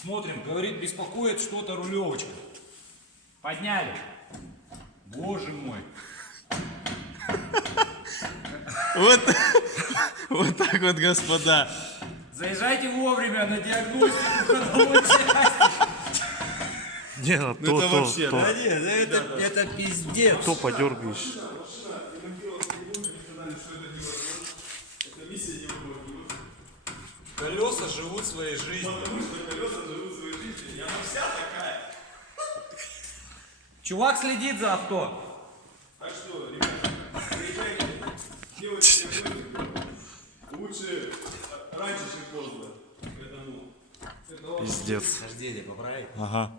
Смотрим, говорит, беспокоит что-то рулевочка. Подняли. Боже мой. Вот так вот, господа. Заезжайте вовремя на диагностику ходовой части. Не, Ну это вообще, да? Да нет, это пиздец. то подергаешь. Колеса живут своей жизнью. Чувак следит за авто. Так что, ребята, приезжайте, делайте диагностику. Лучше раньше, чем поздно. К этому. Пиздец. Хождение поправить. Ага.